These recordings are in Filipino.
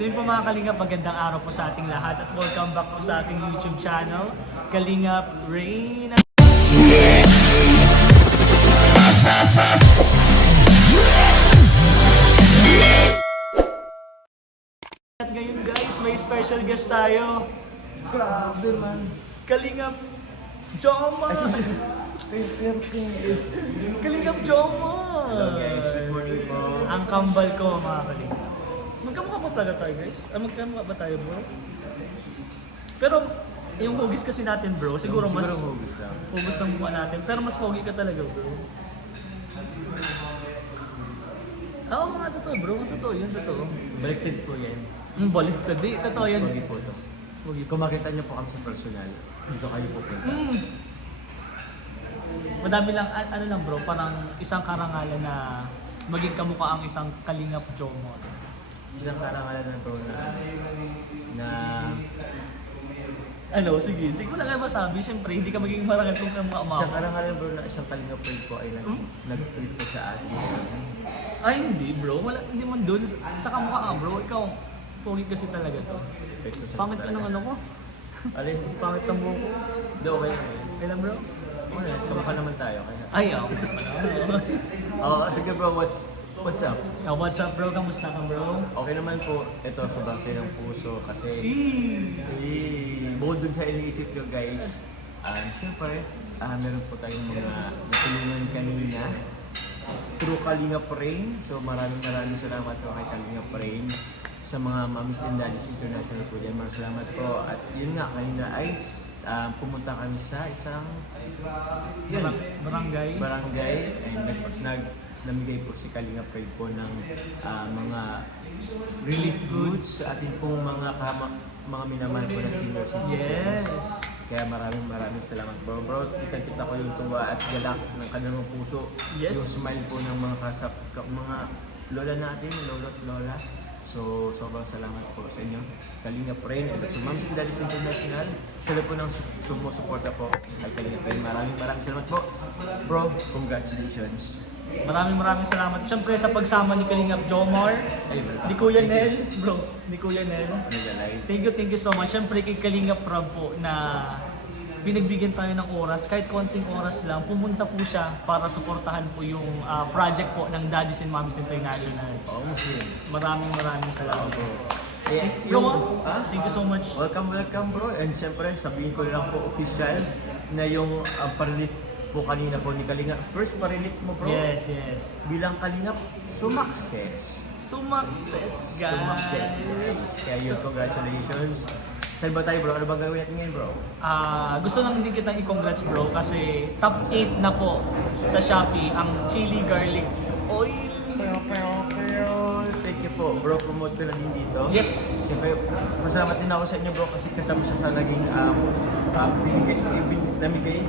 So yun po mga Kalingap, magandang araw po sa ating lahat at welcome back po sa ating YouTube channel, Kalingap Rain. At ngayon guys, may special guest tayo. Grabe man. Kalingap Jomar! Kalingap Jomar! Hello guys, good morning po. Ang kambal ko mga Kalingap. Magkamukha ba talaga tayo guys? Magkamukha ba tayo bro? Pero yung hugis kasi natin bro, siguro mas hugis lang. hugis ng mukha natin. Pero mas pogi ka talaga bro. Oo mga totoo bro, totoo yun, totoo. Baliktad po yan. Baliktad di, totoo yan. Pogi po ito. Pogi. Kung makita niyo po kami sa personal, dito kayo po po. Madami lang, ano lang bro, parang isang karangalan na maging kamukha ang isang Kalingap Jomar. Isang karangalan na bro na Ano, sige ko na nga masabi, syempre hindi ka magiging marangal kung ka mga isang karangalan bro na isang Kalinga friend po ay nag-tweet po sa atin. Ay hindi bro, wala, hindi man dun, sa kamukha ka bro, ikaw, pogi kasi talaga to. Pangit ka ng ano ko? Alin, pangit ang buko. Hindi, okay lang. Kailan bro? Okay, kamukha naman tayo. Kaya. Ay, ako. Oo, sige bro, what's up? What's up bro, kamusta ka bro? Okay naman po, ito sobrang saya ng puso kasi bukod dun sa iniisip nyo guys, syempre, meron po tayong mga natulungan kanina through Kalingap Rain. So maraming salamat po kay Kalingap Rain sa mga Mommies and Daddies International po dyan. Maraming salamat po. At yun nga, kanina ay pumunta kami sa isang Barangay. and namigay po si Kalingap Rain po ng mga relief goods sa ating pong mga minamahal po na senior citizens. Yes. Kaya maraming salamat bro. Kita ko yung tuwa at galak ng kanilang puso. Yes. Yung smile po ng mga mga lola natin, lolo at lola. So, sobrang salamat po sa inyo. Kalingap Rain at sa Moms and Daddies International. Sila po ng sumusuporta po sa Kalingap Rain. Maraming salamat po. Bro, congratulations. Maraming salamat. Siyempre sa pagsama ni Kalingap Jomar, ni Kuya Nel, bro, ni Kuya Nel. Thank you so much. Siyempre kay Kalingap Rob po na pinagbigyan tayo ng oras, kahit konting oras lang, pumunta po siya para suportahan po yung project po ng Daddies and Mommies International. Maraming salamat bro. Thank you so much. Welcome bro. And siyempre, sabihin ko lang po official na yung parelief po kanina po ni Kalingap. First parelief mo bro. Yes. Bilang Kalingap, sumakses. Guys. Kaya yun, congratulations. Saan ba tayo bro? Ano bang gagawin natin ngayon bro? Gusto lang din kitang i-congrats bro kasi top 8 na po sa Shopee ang chili garlic oil. Thank you po bro, promote ko na din dito. Yes. Siyempre, masalamat din ako sa inyo bro kasi kasama siya sa naging namigay.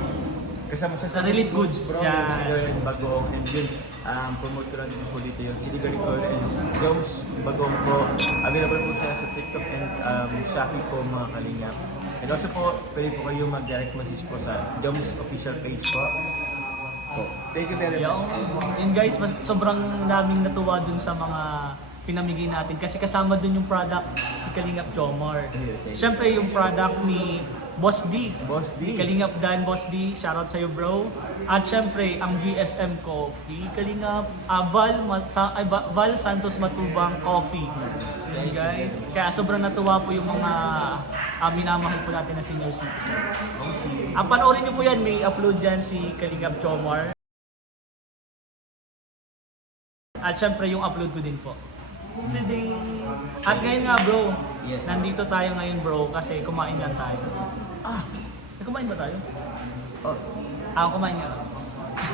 Kasama siya Sa relief goods. Bro, Yan. yun, bagong and yun. Promote ko lang din po dito yung Chili Garlic Oil and Jones bagong po. Available po siya sa TikTok and Shopee po mga Kalingap. And also po, pwede po kayo mag-direct message po sa Jones official page po. Thank you very much. And guys, sobrang naming natuwa dun sa mga pinamigay natin kasi kasama dun yung product ni Kalingap Jomar. Siyempre yung product ni Boss D. Kalingap Dan, Boss D, shoutout sa'yo bro. At syempre, ang VSM Coffee, Kalingap, Val Santos Matubang Coffee. Yan guys. Kaya sobrang natuwa po yung mga minamahal po natin na senior citizen. Panoorin nyo po yan, may upload dyan si Kalingap Jomar. At syempre, yung upload ko din po. At ngayon nga bro, Yes. nandito tayo ngayon bro kasi kumain lang tayo. Kumain ba tayo? Kumain nga.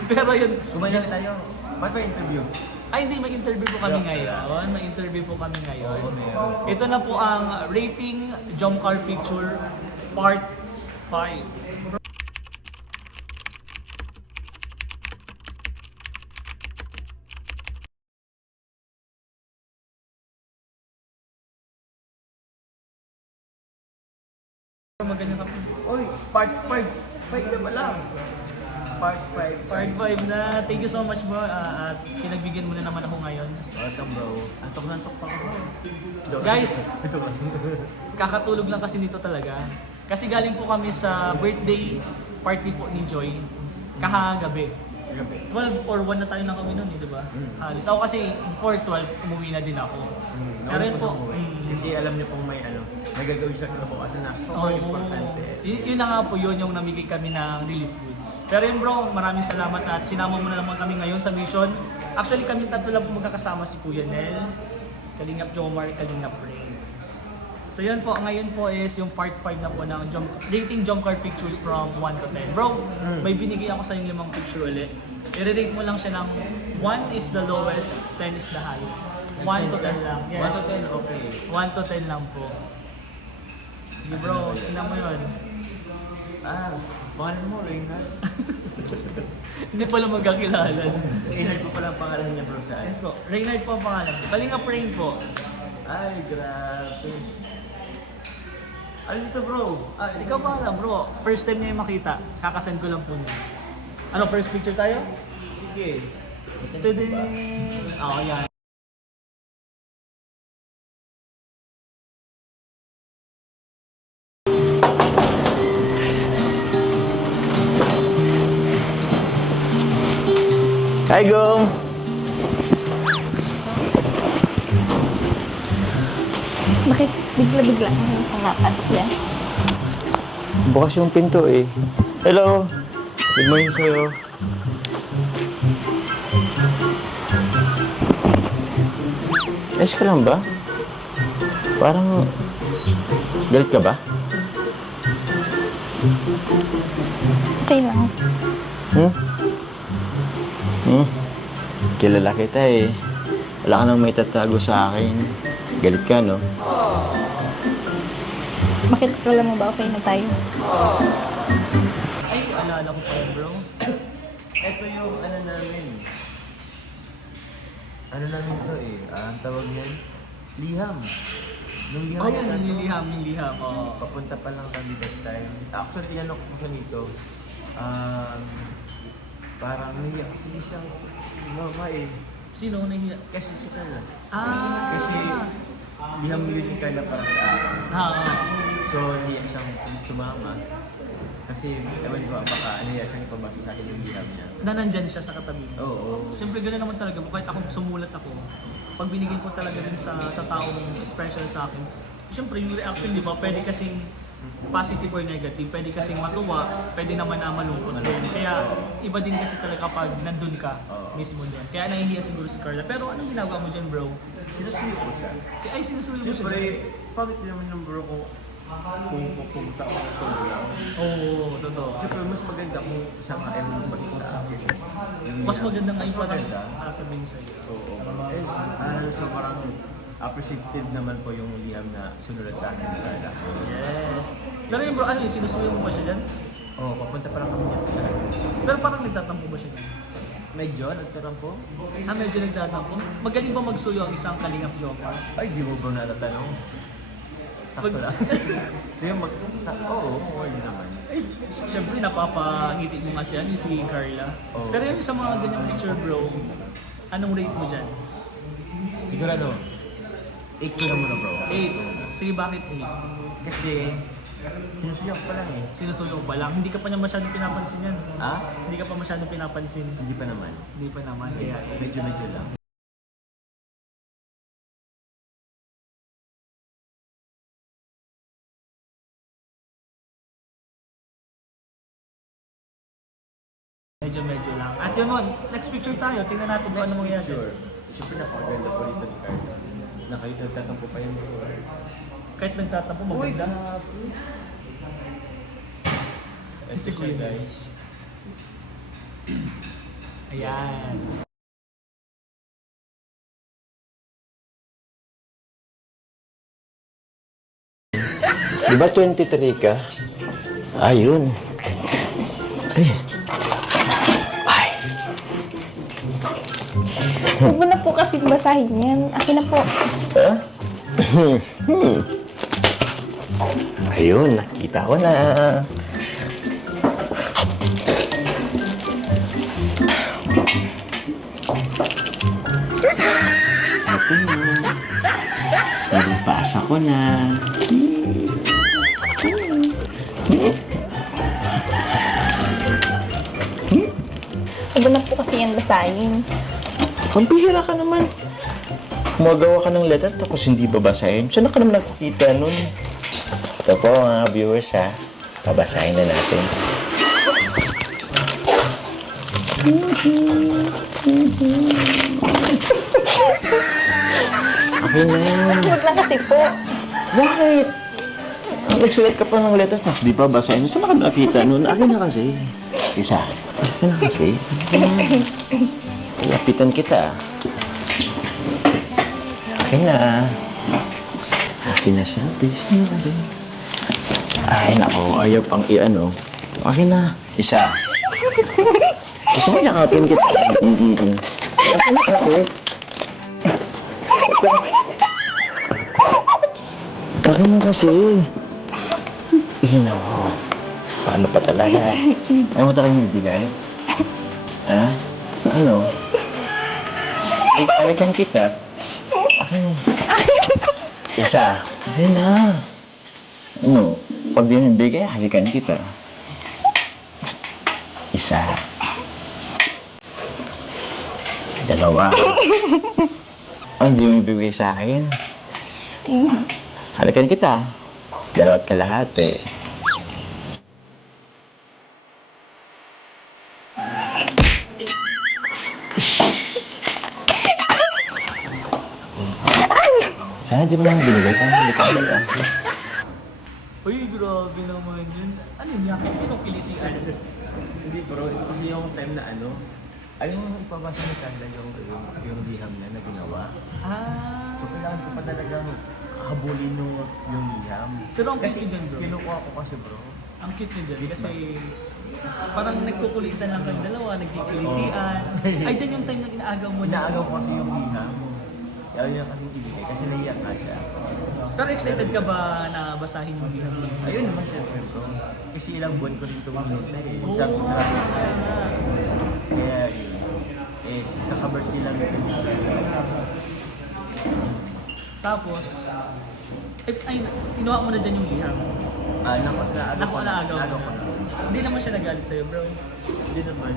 Pero yun, Kumain lang tayo. Ba't ba interview? ay hindi, may interview po kami ngayon. May interview po kami ngayon. meron. Ito na po ang Rating Jomcar Picture Part 5. Maganda ka po. Oy, part 5. 5 na ba lang? part 5. Part 5 na. Thank you so much bro. At pinagbigyan mo na naman ako ngayon. Welcome bro. Antok na antok pa ako bro. Guys, Ito ba? kakatulog lang kasi nito talaga. Kasi galing po kami sa birthday party po ni Joy. Kahagabi. Gabi. 12 or 1 na tayo na kami nun eh, di ba? Halos. Ako kasi before 12, umuwi na din ako. Pero yun po. Kasi alam niyo pong may may gagawin siya kinabukasan na super importante. Yun na nga po yun yung namigay kami ng relief goods. Pero yun bro, maraming salamat at sinama mo na naman kami ngayon sa mission. Actually kami tatlo lang po magkakasama, si Kuya Nel, Kalingap Jomar, Kalingap Ray. So yun po, ngayon po is yung part 5 na po ng rating Jomcar pictures from 1 to 10. Bro, may binigay ako sa yung 5 picture ulit. I-rate mo lang siya ng 1 is the lowest, 10 is the highest. 1 to 10 lang. Yes. 1 to 10, okay. 1 to 10 lang po. Sige bro, tingnan mo yun. Mahal mo, Reynard. Hindi pala magkakilala. Reynard po pala ang pangalan niya bro sa Yes po, Reynard po ang pangalan. Kalingap Rain po. Ay, grabe. Ano dito bro? Ikaw pa lang bro, first time niya yung makita. Kakasend ko lang po niya. Ano, first picture tayo? Sige. Ito din. Oo, yan. Hi, Gong! Bakit bigla-bigla ang pumapasok yan? Bukas yung pinto eh. Hello! Good morning sa'yo. Ayos ka lang ba? Parang... galit ka ba? Okay lang. Kilala kita eh. Wala ka nang may tatago sa akin. Galit ka, no? Bakit wala mo ba okay na tayo? Ay, alala ko pa yun bro. Ito yung namin. Ano namin to eh? Ang tawag niyan? Liham. Nung liham Ay, na to, yung liham. Oo. papunta pa lang kami that time. Actually, tinanong ko siya nito. Parang nahiya kasi siyang mama eh. Sino nahiya? Kasi si Carla. Ah! Kasi liham yun yung Carla para sa akin. So, nahiya siyang sumama. Kasi, ewan ko, baka nahiya siyang ipabasa sa akin yung liham niya. Na nandyan siya sa katabi mo. Oo. Siyempre gano'n naman talaga, kahit ako sumulat ako, pag binigay ko talaga din sa taong special sa akin, siyempre yung reaction, di ba, pwede kasing positive or negative, pwede kasing matuwa, pwede naman na malungkot din. Kaya iba din kasi talaga kapag nandun ka mismo doon. Kaya nahihiya siguro si Carla. Pero anong ginagawa mo dyan bro? Sinusuyo ko siya. Ay, sinusuyo mo siya. Siyempre, pangit din naman yung bro ko kung pupunta ako sa solo lang. Oo, totoo. Siyempre, mas maganda kung siya nga ay magbasa sa akin. Mas maganda nga yung Mas parang maganda. sasabihin sa'yo. Oo. So parang appreciative naman po yung liham na sunulat sa akin ni Carla. Yes. Pero yung bro, ano yung sinusuyo mo ba siya dyan? Oo, papunta pa lang kami dito sa akin. Pero parang nagtatampo ba siya dyan? Medyo, nagtatampo? Medyo nagtatampo. Magaling ba magsuyo ang isang Kalingap Jomar? Ay, di mo ba natatanong? Sakto lang. Di mo oo, hindi naman. Ay, siyempre napapangiti mo nga siya, yung si Carla. Oo. Pero yung sa mga ganyang picture bro, anong rate mo dyan? Siguro ano, 8 ko na muna bro. 8. Sige, bakit 8? Kasi, sinusuyo ko pa lang eh. Sinusuyo pa lang. Hindi ka pa niya masyadong pinapansin yan. Ha? Hindi ka pa masyadong pinapansin. Hindi pa naman. Hindi pa naman. Kaya, Medyo lang. medyo lang. At yun mo, next picture tayo. Tingnan natin kung ano mangyayari. Sure. Siyempre napakaganda po dito ni Carla. Na kayo nagtatampo pa yun bro. Kahit nagtatampo, maganda. Ito siya guys. Ayan. Diba 23 ka? Ayun. Ay. Ay. Huwag mo na po kasi basahin yan. Akin na po. Ha? Ayun, nakita ko na. sa'yo. Nabasa ko na. Iba na po kasi yan basahin. Pampihira ka naman. Gumagawa ka ng letter tapos hindi babasahin. Saan ka naman nakikita nun? Ito po mga viewers ha. Babasahin na natin. Okay na. Huwag na kasi po. Bakit? Nagsulat ka pa ng letters tapos di pa basahin. Saan ka nakita nun? Akin na kasi. Isa. Akin na kasi. Lapitan kita. Akin na. Akin na siya. Please na kasi. Ay, nako. Ayaw pang i-ano. Akin na. Isa. Gusto mo yakapin kita? Akin na kasi. Akin na kasi. Mo. Paano pa talaga? Ayaw mo talagang ibigay? Ha? Ano? Ipalikan kita. Akin. Isa. Akin na. Ano? Pag di mo ibigay, halikan kita. Isa. Dalawa. Ay, hindi mo ibigay sa akin. Halikan kita. Dalawat kalahati. Sana di mo lang binigay ka. Hindi ka talaga. Uy, grabe naman yun. Ano niya? Sino kilitian? Hindi bro, kasi yung time na ano, ayaw mo ipabasa ni Carla yung liham niya na ginawa. Ah. So kailangan ko pa talagang habulin yung liham. Pero ang Kasi cute dyan, bro. kinukuha ko kasi bro. Ang cute niya dyan kasi parang nagkukulitan lang kayong dalawa, nagkikilitian. Ay, dyan yung time na inaagaw mo na. Inaagaw ko kasi yung liham. Ayaw niya kasi ibigay kasi naiyak ka siya. Pero excited ka ba na basahin yung liham? Ayun naman siyempre bro. Kasi ilang buwan ko rin tumulog na eh. Oo. Sabi ko na kaya yun. Eh, kaka-birthday lang yun. Tapos, ay, inuha mo na dyan yung liham. Nakualaagaw mo na. Hindi naman siya nagalit sa'yo, bro. Hindi naman.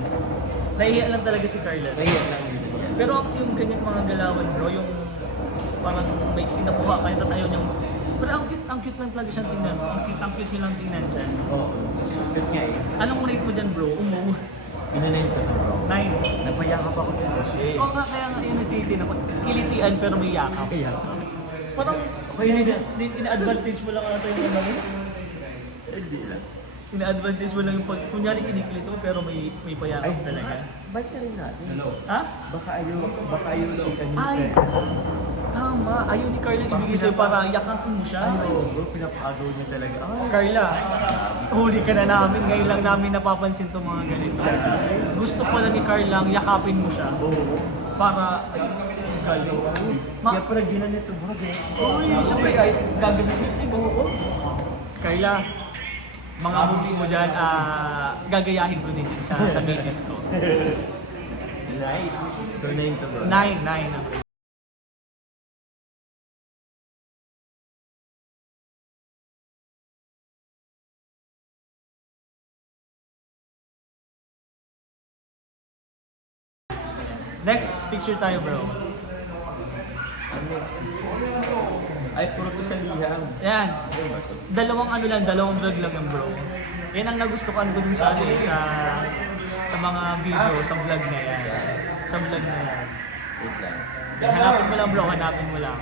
Nahihiya lang talaga si Carla. Naiyak lang yun. Pero yung ganyan mga galawan, bro, yung parang may kinakuha kayo, tapos ayaw niyang... Pero ang cute lang talaga siyang tingnan. Ang cute niya lang tingnan dyan. Oo. Good nga eh. Anong rate mo dyan, bro? Umo. Pinanayin ko to bro. 9. Napayakap ako dito. Oo nga, kaya nga yung natitin ako. Kilitian pero may yakap. Kaya. Parang, ina-advantage mo lang ata yung ano mo. Hindi lang. Ina-advantage mo lang yung pag... Kunyari kinikilit mo pero may payakap talaga. Bike na rin natin. Ha? Baka ayaw ikan yung Ay! Tama. Ayaw ni Carla ibigay sa'yo para yakapin mo siya. Ay, oo bro, pinapagaw niya talaga. Ay, Carla, huli ka na namin. Ngayon lang namin napapansin itong mga ganito. Gusto pala ni Carla ang yakapin mo siya oo. para... Carla. Kaya pala ginanito bro. Uy, siyempre ay gagamitin ko. Carla, mga moves mo dyan, gagayahin ko din sa misis ko. Nice. So, 9 to bro. 9 na. Next picture tayo, bro. Ano next? Ay, puro to sa liham. Yan. Dalawang vlog lang yan, bro. Yan ang nagustuhan ko dun sa ano eh, sa mga video, sa vlog na yan. Sa vlog na yan. Wait lang. Yan, hanapin mo lang, bro. Hanapin mo lang.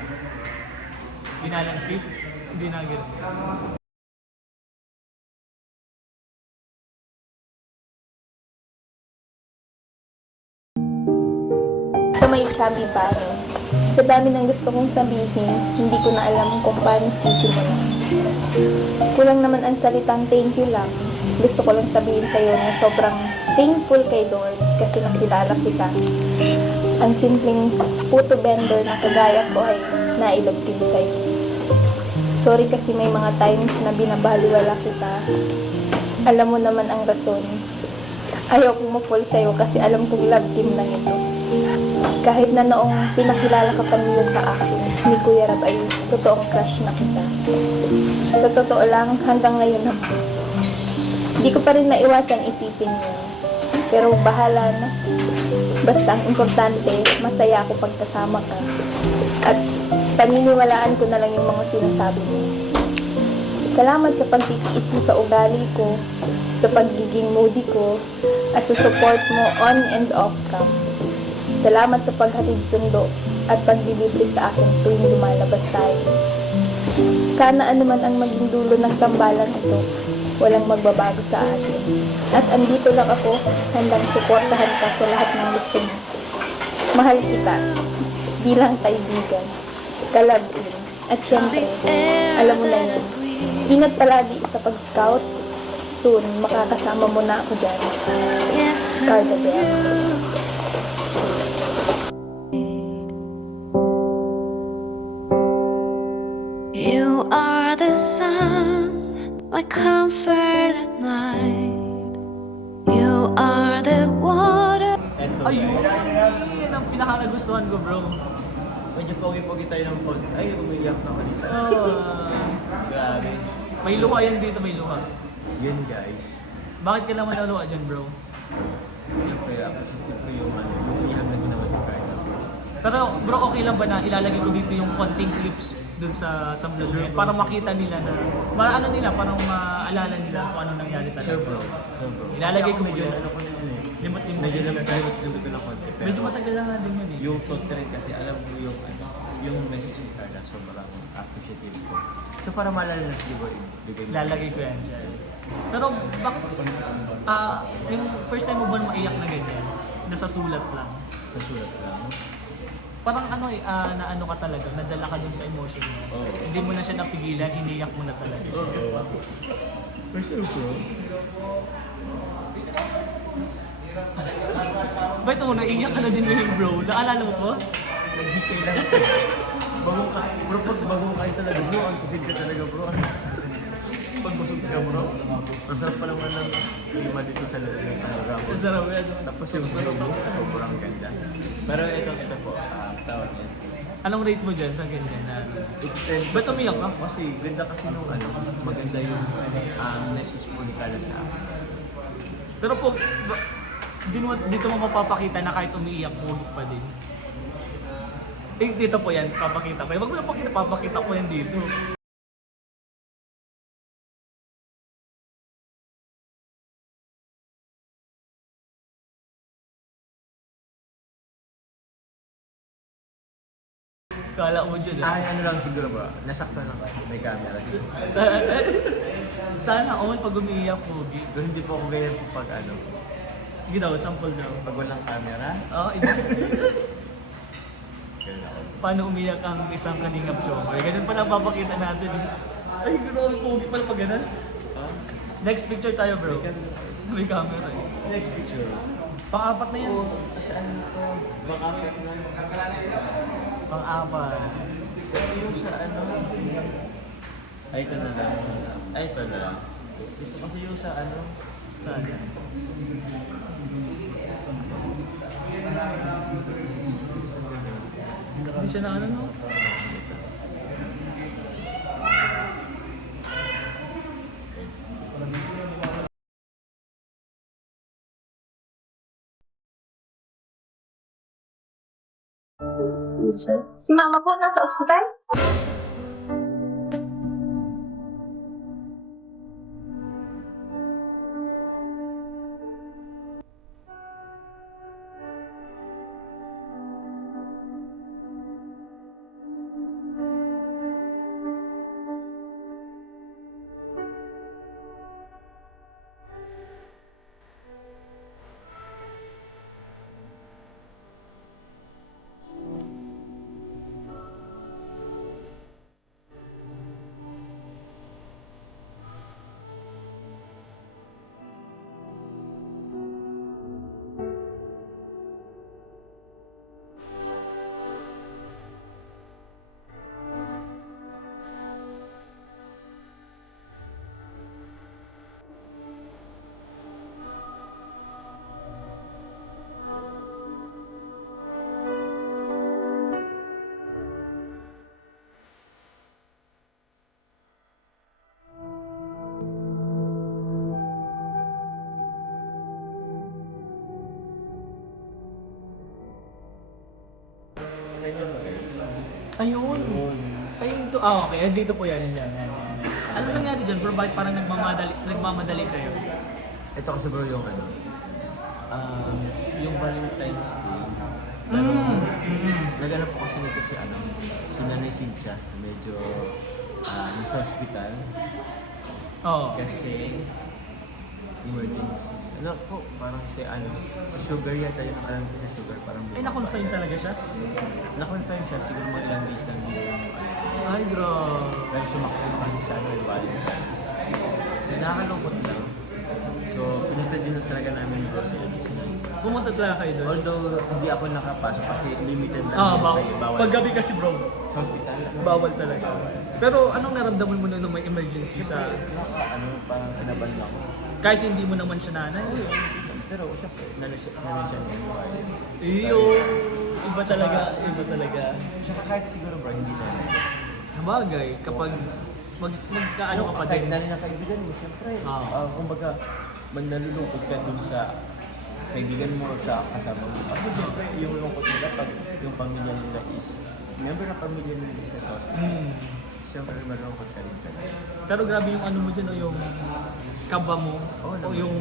Ginalandscape? Hindi na gano'n. Ito may chubby pare. Sa dami ng gusto kong sabihin, hindi ko na alam kung paano sisimulan. Kulang naman ang salitang thank you lang. Gusto ko lang sabihin sa'yo na sobrang thankful kay Lord kasi nakilala kita. Ang simpleng puto vendor na kagaya ko ay nailog din sa'yo. Sorry kasi may mga times na binabaliwala kita. Alam mo naman ang rason. Ayaw kong ma-fall sa'yo kasi alam kong love team lang ito. Kahit na noong pinakilala ka pa nila sa akin, ni Kuya Rab ay totoong crush na kita. Sa totoo lang, hanggang ngayon naman. Hindi ko pa rin naiwasan isipin yun. Pero bahala na. Basta ang importante, masaya ako pagkasama ka. At paniniwalaan ko na lang yung mga sinasabi mo. Salamat sa pagtitiis mo sa ugali ko, sa pagiging moody ko, at sa support mo on and off cam. Salamat sa paghatid sundo at paglilibre sa akin tuwing lumalabas tayo. Sana anuman ang maging dulo ng tambalan ito, walang magbabago sa atin. At andito lang ako, handang suportahan ka sa lahat ng gusto mo. Mahal kita, bilang kaibigan, kalabin, at syempre, alam mo na yun. Ingat palagi sa pag-scout. Soon, makakasama mo na ako dyan. Carla Bell. You are the sun, my comfort at night. You are the water. Ayun! Yan ang pinaka-nagustuhan ko, bro. Medyo pogi-pogi tayo ng pod. Ay, umiiyak na ako dito. Grabe. May luha yan dito, may luha. Yun guys. Bakit ka naman naluha dyan, bro? Siyempre, appreciative ko yung yung ihang na ginawa ni Carla. Pero bro, okay lang ba na ilalagay ko dito yung konting clips dun sa vlog Sure, niya bro. para makita nila na, maano nila, parang maalala nila kung ano nangyari talaga. Sure bro. Sure bro. Ilalagay ko medyo muna. ano ko na yun eh. Limot-limot. Medyo limot ko na konti. Pero Medyo matagal na nga din yun eh. yung thought rin kasi alam ko yung message ni Carla sobrang appreciative ko. So para maalala na siguro ibigay mo. Lalagay ko yan dyan. Pero bakit, yung first time mo ba maiyak na ganyan? Na sa sulat lang? Sa sulat lang. Parang ano na ano ka talaga, nadala ka dun sa emotion mo. Oo. Hindi mo na siya napigilan, iniyak mo na talaga siya. For sure bro. Ba't mo, naiyak ka na din ngayon bro? Naalala mo po? Naghikay lang. Bagong ka. Bro, pag bagong kain talaga bro, ang tupid ka talaga bro. Pag busog ka bro, masarap pa naman ng klima dito sa loob ng Tanaramo. Masarap yan. Tapos yung tulog mo, sobrang ganda. Pero ito po, tawag yan. Anong rate mo dyan sa ganyan na? It's 10. Ba't umiyak ka? Kasi ganda kasi nung maganda yung message po ni Carla sa akin. Pero po, dito mo mapapakita na kahit umiiyak mo pa din. Eh, dito po yan, papakita ko. Wag mo na papakita ko yan dito. Kala mo dyan Ay, ano lang siguro ba? Nasaktan lang kasi may camera siguro. Sana all pag umiiyak po. Pero hindi po ako ganyan po pag Sige daw, sample daw. pag walang camera. Oo, iba. Ganun ako. Paano umiyak ang isang kalingap chomar? Ganun pala papakita natin. Ay, grabe, pogi pala pag ganun. Ah, Next picture tayo, bro. Second. May camera eh. Next picture. Pang-apat na yan. Saan ito? Baka Pang-apat. yung sa ay ito na lang. Ay ito na lang. Ito kasi yung sa Saan yan? Hindi siya na ano, no? Si mama po nasa ospital? Ay, okay. Dito po yan. Yan. Ano nangyari dyan, bro? Bakit parang nagmamadali kayo? Ito kasi bro yung ano, yung Valentine's Day. Pero naghanap ko kasi nito si ano, si Nanay Cynthia, medyo nasa hospital Oo. kasi emergency. Ano po, parang si ano, sa sugar yata yung alam ko sa sugar, parang Ay, na-confine talaga siya? na-confirm siya, siguro mga ilang days lang dito yung ano. Ay, bro. Pero sumakto na kasi sa ano, yung Valentine's. So nakakalungkot lang. So pinunta din na talaga namin bro sa business. Pumunta talaga kayo doon? Although hindi ako nakapasok kasi limited lang Bawal. bawal Paggabi kasi, bro. sa hospital. Bawal talaga. Pero anong naramdaman mo nung may emergency sa... Ano, parang kinaban lang. Kahit hindi mo naman siya nanay? Pero syempre, nanisya ng buhay. Iyo, iba talaga. Tsaka kahit siguro bro, hindi na. Sabagay, kapag magkaano ka pa Kahit din. na rin ang kaibigan mo, syempre. Oo. Kumbaga, nalulungkot ka dun sa kaibigan mo o sa kasama mo. Kasi syempre, yung lungkot nila pag yung pamilya nila is, member ng pamilya nila is sa hospital. Siyempre, malungkot ka rin talaga. Pero grabe yung ano mo dyan, no, yung kaba mo, Oo o naman. yung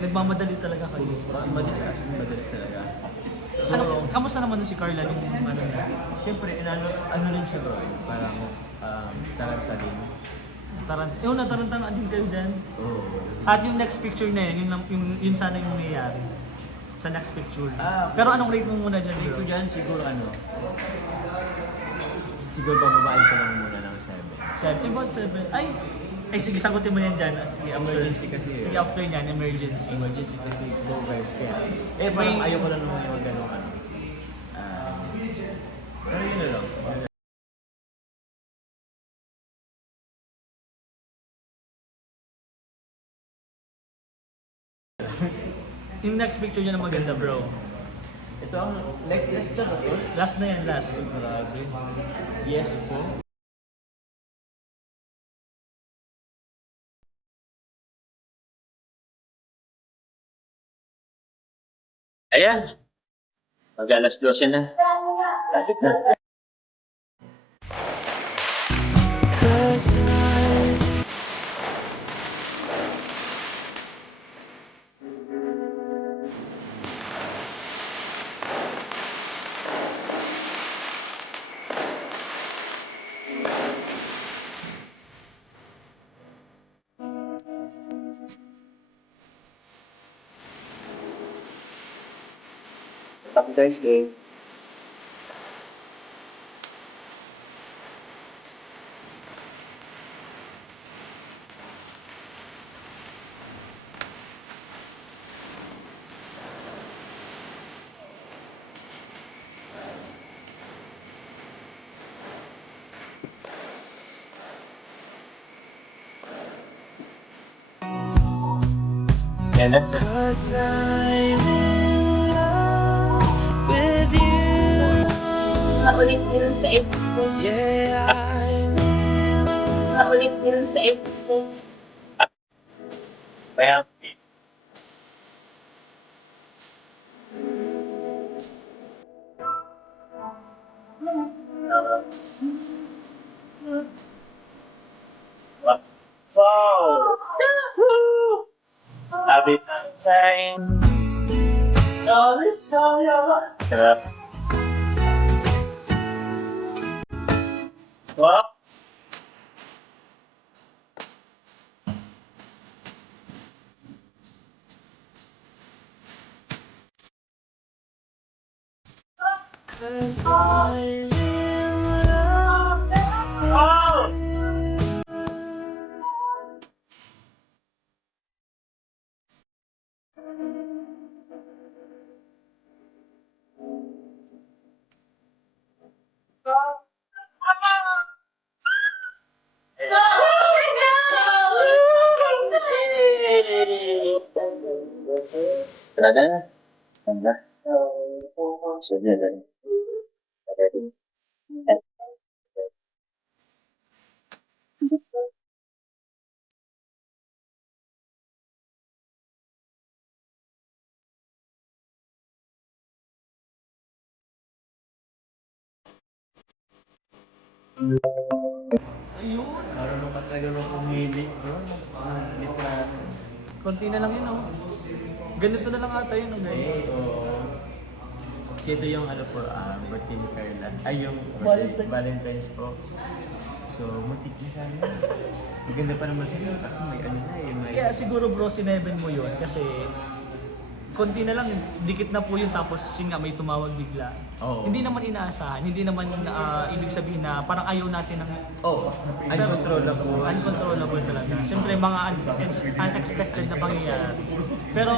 nagmamadali talaga kayo. Madali talaga. So, Kamusta naman nun si Carla nung ano niya? siyempre, ano rin siya bro, parang taranta din. Natarantana din kayo dyan. Oo. At yung next picture na yun, yun sana yung nangyayari. Sa next picture. Pero anong rate mo muna dyan, Rate ko bro? dyan siguro siguro bababaan ko lang muna ng 7. About 7. Ay, sige, sagutin mo yan dyan. Sige, Emergency kasi. Sige, after nyan, emergency. Emergency kasi go guys, kaya parang May- ayoko lang naman yung gano'n ano. Pero yun na lang. Yung next picture niya na maganda, bro. Ito ang next na ba ito? Last na yan, last. Grabe. Yes po. Ayan, mag-alas 12 na. Lapit na. Happy Thursday. Yan na. Maulit din sa FB. Maulit din sa FB. Kaya, wow! Happy Valentine! Sarap. Wow! Wow! Talaga? Tanda? Sige, lang. Ayun. Marunong ka talaga nung pumili, bro. Litrato. Konti na lang yun, oh. Ganito na lang ata yun, oh, guys. Kasi ito yung ano po, birthday ni Carla. Ay, yung Valentine's. Valentine's po. So, muntik na sana. Maganda pa naman siya kasi may ano na yung may... Kaya siguro bro, sineven mo yun kasi konti na lang, dikit na po yun tapos yun nga may tumawag bigla. Oo. Hindi naman inaasahan, hindi naman ibig sabihin na parang ayaw natin ng Uncontrollable. uncontrollable talaga. Siyempre mga unexpected na pangyayari. Pero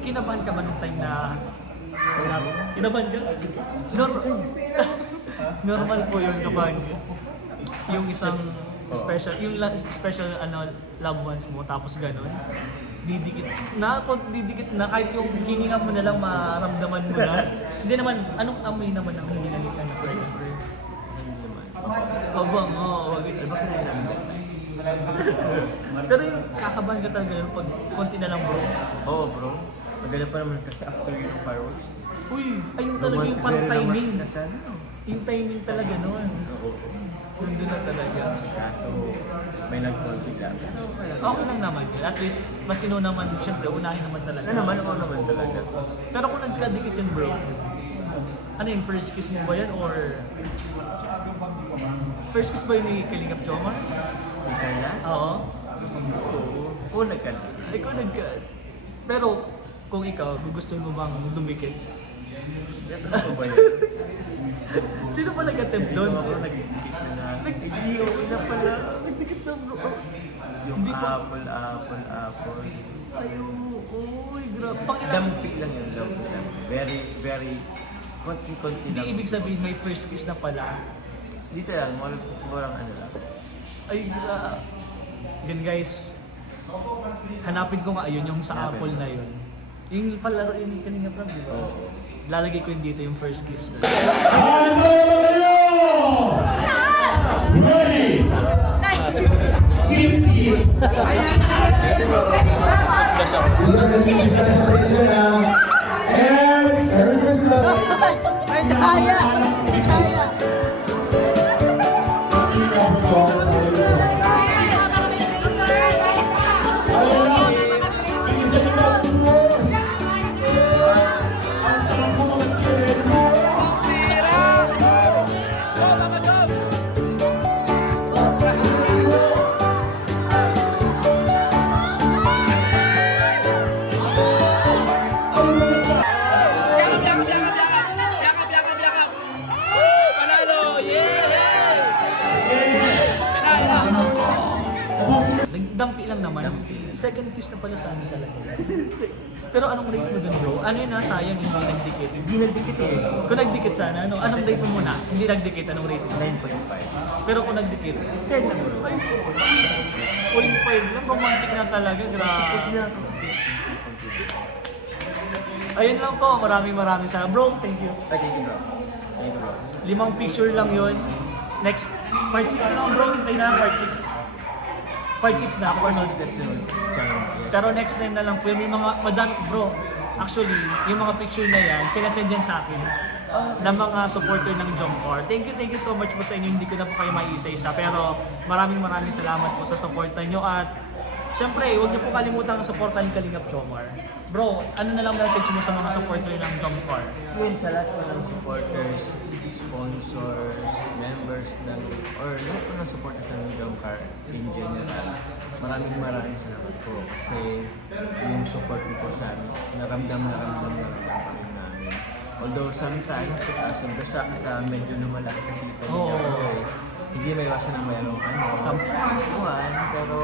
kinabahan ka ba nung time na kinabahan ka? Normal po yun kapag yung isang special loved ones mo tapos ganun didikit na kahit yung hininga mo na lang maramdaman mo na. Hindi naman anong amoy naman ang hininga ni anak ko? Abang, Diba ka na Pero yung kakabahan ka talaga yun pag konti na lang bro. Oo, bro. Maganda pa naman kasi after yung fireworks. Uy, ayun talaga yung parang timing. Na sana. Yung timing talaga nun. Oo. Nandun na talaga. Kaso, may nag-call bigla. Okay lang naman yun. At least, mas naman, syempre, unahin naman talaga. Ano naman talaga. Pero kung nagkadikit yun bro, ano yung first kiss mo ba yan or... First kiss ba yun ni Kalingap Choma? May Carla? Oo. Oo, nagkala. Ikaw Pero, kung ikaw, gusto mo bang dumikit? Ano ba yan? Sino pa nag-attempt doon? Ako nag-dikit na. Nag-iyo na pala. Nagdikit na bro. Yung Hindi pa- apple. Uy, grabe. Pang ilang... Dampi lang yun, dampi lang. Very, konti Hindi lang. ibig sabihin may first kiss na pala. Dito lang, sigurang ano lang. Ay, grabe. Yan guys. Hanapin ko nga, ayun yung sa Hanapin. Apple na yun. Yung palaro yun ni Kalinga Prab, di ba? Oo. Lalagay ko yun dito yung first kiss. And Merry Christmas! Ay, daya! Nagdampi lang naman. Second kiss na pala sa amin talaga. Pero anong rate mo dun bro? Ano yun sayang hindi nagdikit? Hindi nagdikit eh. Kung nagdikit sana, anong rate mo muna? Hindi nagdikit, anong rate mo? 9.5. Pero kung nagdikit, 10 na bro. ay, 0.5 lang, romantic na talaga, grabe. Ayun lang po, maraming salamat. Bro, thank you. Thank you bro. Thank you bro. 5 picture lang yun. Next, part 6 na lang bro, hintay na part 6. Part 6 na, Ako sunod. success yun. Channel. Pero next time na lang po, may mga, bro, actually, yung mga picture na yan, sinasend yan sa akin ng mga supporter ng Jomcar. Thank you so much po sa inyo. Hindi ko na po kayo maiisa-isa. Pero maraming salamat po sa supporter nyo. At syempre, huwag niyo po kalimutan ang supportan ni Kalingap Jomar. Bro, ano na lang message mo sa mga supporter ng Jomcar? Yun, sa lahat po ng supporters, sponsors, members ng, or lahat po ng supporters ng Jomcar in general, maraming salamat po kasi yung support niyo po sa amin, naramdam namin. Although sometimes, sa medyo lumala kasi ito hindi may iwasan ng mayroong tampuan, pero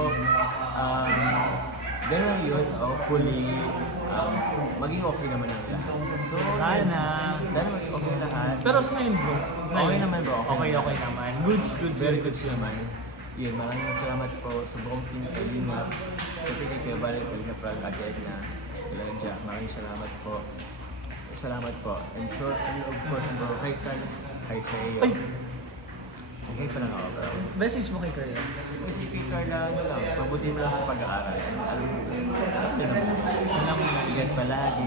gano'n yun, hopefully, maging okay naman ang lahat. So, Sana. maging okay lahat. Pero sa ngayon bro, Okay naman, bro. Okay naman. Goods. Very good naman. Yun, maraming salamat po sa buong team Kalingap. Siyempre kay Kuya Bal, Kalingap Prag, Ate Edna, Kuya Jack. Maraming salamat po. Salamat po. And sure, and of course, bro, kay Carla, kay sa iyo. Ay! Okay pa lang ako, bro. Message mo kay Carla. Kasi kay Carla, ano lang, pabuti mo lang sa pag-aaral. Alam mo, Alam mo na. ingat palagi.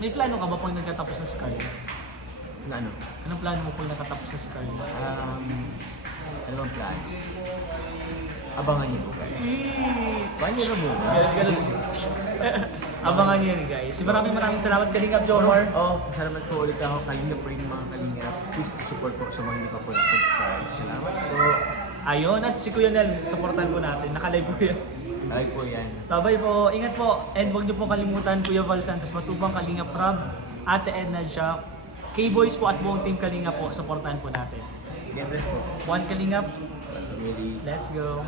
May plano ka ba pag nagkatapos na si Carla? Na ano? Anong plano mo kung nakatapos na si Carla? Ano bang plan? Abangan niyo po guys. Paano na muna? Ganun. Abangan niyo yun guys. Maraming salamat Kalingap Jomar. Pasalamat po ulit ako. Kalingap rin mga kalingap. Please support po sa mga hindi pa po na-subscribe. Salamat po. Ayun, at si Kuya Nel, supportan po natin. Nakalive po yan. Like po yan. Bye-bye po. Ingat po. And huwag niyo po kalimutan Kuya Val Santos, Matubang Kalingap Rob, Ate Edna Jack, K-Boys po at buong team Kalingap po. Supportan po natin. God bless po. One Kalingap. Family. Let's go.